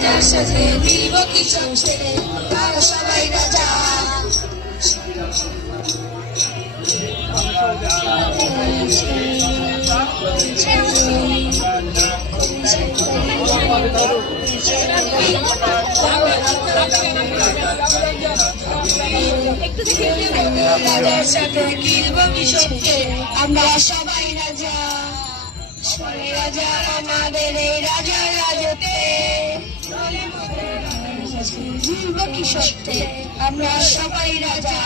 রাজার সাথে মিলব কি সত্যে আমরা সবাই রাজা রাজার সাথে মিলব কি সত্যে আমরা সবাই রাজা সবাই রাজা আমাদের এই রাজার রাজত্বে মিলব কি সত্যে আমরা সবাই রাজা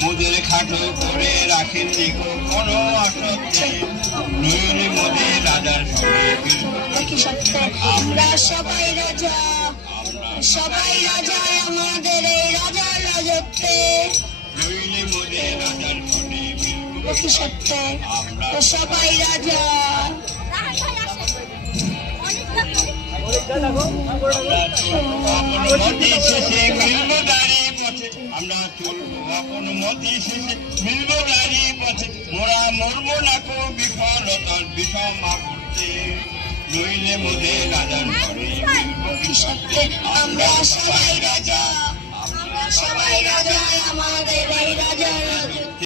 মোদের খাটো করে রাখেন কোনো আসক্তি নইলে মোদের রাজার সত্যে আমরা সবাই রাজা সবাই রাজা আমাদের এই রাজার রাজত্বে নইলে মোদের রাজার কি সত্যে সবাই রাজা আমরা চলবো আপন মতি শেষে মিলব গাড়ি পথে মোরা মরব না কো বিফলতার বিষমা করতে নইলে মোদের রাজার আমরা সবাই রাজা আমাদের এই রাজার